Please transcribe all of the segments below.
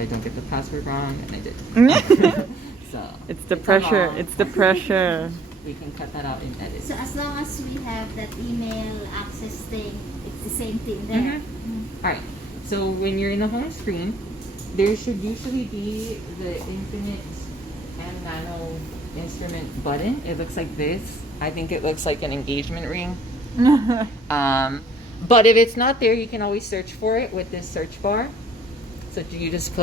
I don't get the password wrong, and I did. So It's the pressure. It's the pressure. we can cut that out in edit. So as long as we have that email access thing, it's the same thing there. All right. So when you're in the home screen, there should usually be the infinite and nano instrument button. It looks like this. I think it looks like an engagement ring. But if it's not there, you can always search for it with this search bar. So you just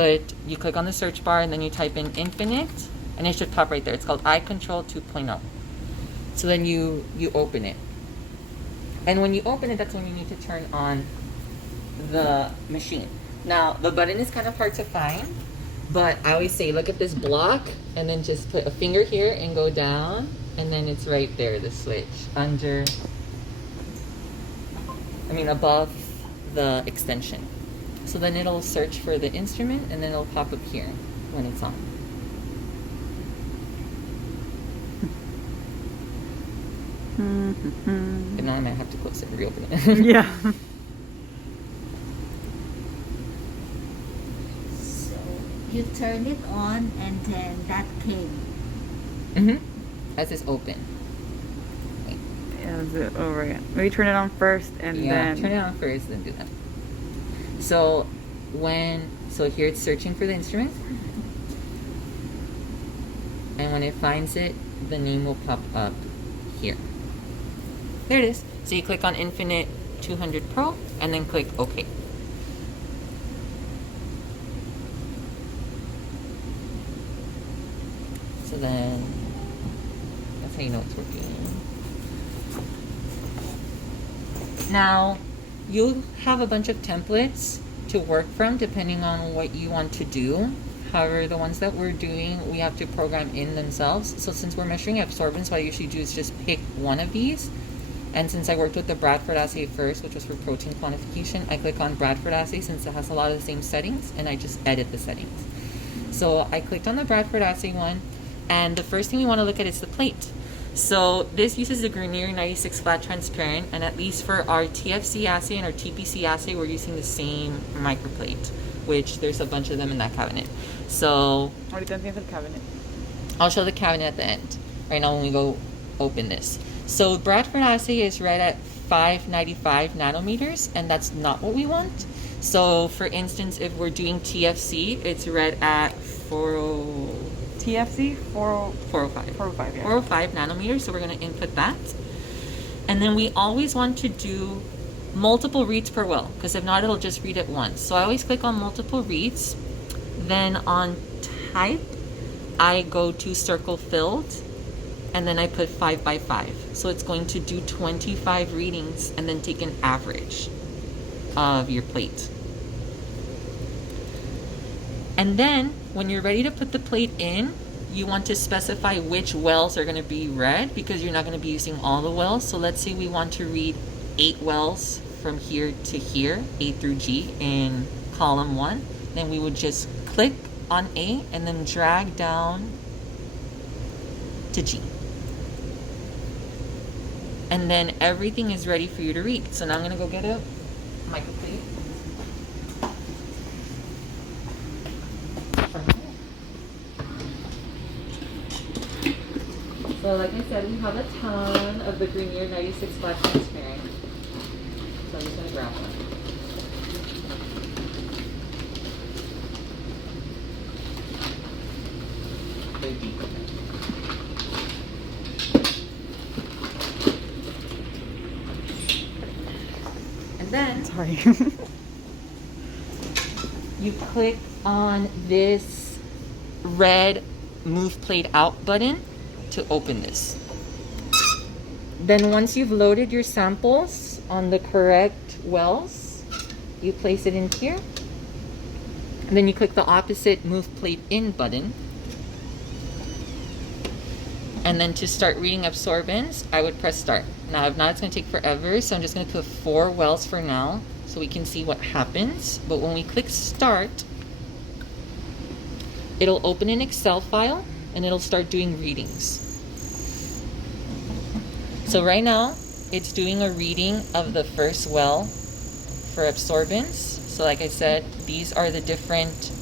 you click on the search bar and then you type in infinite and it should pop right there. It's called iControl 2.0. So then you open it. And when you open it, that's when you need to turn on the machine. Now, the button is kind of hard to find, but I always say, look at this block and then just put a finger here and go down, and then it's right there, the switch, above the extension. So then it'll search for the instrument and then it'll pop up here when it's on. If not, I might have to close it and reopen it. Yeah. So you turn it on and then that came. As it's open. Oh, right. Maybe turn it on first and then... turn it on first, then do that. So here it's searching for the instrument. And when it finds it, the name will pop up here. There it is. So you click on Infinite 200 Pro and then click OK. So then that's how you know it's working. Now, you'll have a bunch of templates to work from depending on what you want to do. However, the ones that we're doing, we have to program in themselves. So since we're measuring absorbance, what I usually do is just pick one of these. And since I worked with the Bradford assay first, which was for protein quantification, I click on Bradford assay since it has a lot of the same settings, and I just edit the settings. So I clicked on the Bradford assay one, and the first thing we want to look at is the plate. So this uses the Grenier 96 flat transparent, and at least for our TFC assay and our TPC assay, we're using the same microplate, which there's a bunch of them in that cabinet. So What are you doing for the cabinet? I'll show the cabinet at the end. Right now when we go open this. So Bradford assay is read at 595 nanometers, and that's not what we want. So for instance, if we're doing TFC, it's read at 405. TFC 405. 405, yeah. Yeah. 405 nanometers, so we're going to input that. And then we always want to do multiple reads per well, because if not, it'll just read it once. So I always click on multiple reads. Then on type, I go to circle filled, and then I put 5 by 5. So it's going to do 25 readings and then take an average of your plate. And then when you're ready to put the plate in, you want to specify which wells are going to be read, because you're not going to be using all the wells. So let's say we want to read 8 wells from here to here, A through G in column 1. Then we would just click on A and then drag down to G. And then everything is ready for you to read. So now I'm going to go get a microplate. So like I said, we have a ton of the Grenier 96 flat transparent. So I'm just going to grab one. Very deep. And then Sorry. you click on this red Move Plate Out button to open this. Then once you've loaded your samples on the correct wells, you place it in here. And then you click the opposite Move Plate In button. And then to start reading absorbance, I would press start. Now if not, it's going to take forever, so I'm just going to put 4 wells for now so we can see what happens. But when we click start, it'll open an Excel file and it'll start doing readings. So right now, it's doing a reading of the first well for absorbance. So like I said, these are the different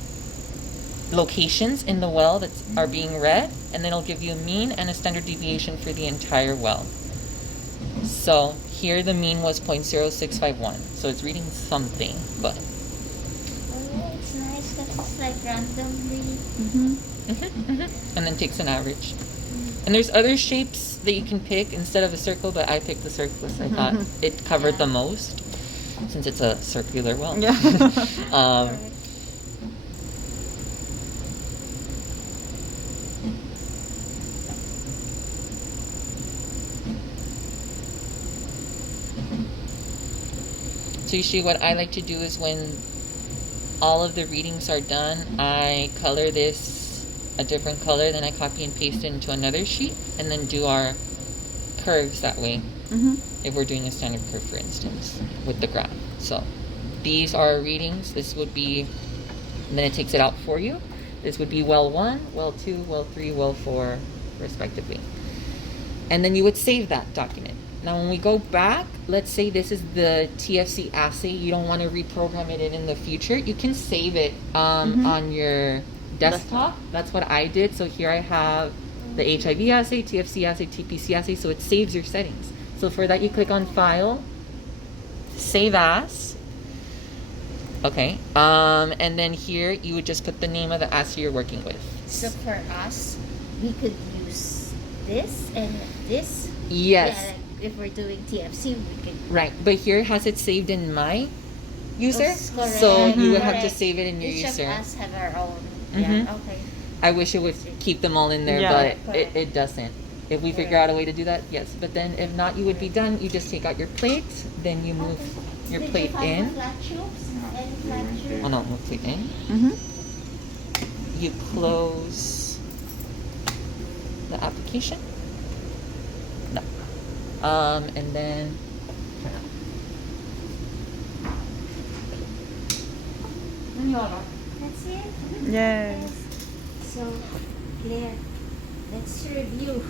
locations in the well that are being read, and then it'll give you a mean and a standard deviation for the entire well. So here the mean was 0.0651, so it's reading something, but Oh, it's nice because it's like randomly. and then takes an average. And there's other shapes that you can pick instead of a circle, but I picked the circle. I thought it covered the most since it's a circular well. Yeah. Correct. So usually what I like to do is when all of the readings are done, I color this a different color, then I copy and paste it into another sheet, and then do our curves that way. If we're doing a standard curve, for instance, with the graph. So these are our readings. This would be, and then it takes it out for you. This would be well 1, well 2, well 3, well 4, respectively. And then you would save that document. Now when we go back, let's say this is the TFC assay, you don't want to reprogram it in the future, you can save it on your desktop. That's what I did. So here I have the HIV assay, TFC assay, TPC assay, so it saves your settings. So for that you click on File, Save As. Okay, and then here you would just put the name of the assay you're working with. So for us, we could use this and this. Yes. Yeah, like if we're doing TFC, we could. Right, but here it has it saved in my user, Yes, correct. so you would have to Correct. save it in your Each user. of us have our own. Mhm. Yeah. Okay. I wish it would keep them all in there, Yeah. but Correct. it doesn't. If we figure out a way to do that, yes. But then if not, you would be done. You just take out your plate, then you move your Did plate you find in. the flat tubes? Any flat tubes? Oh no, move plate in. You close the application. No. And then That's it. Yes. So, Claire, let's review.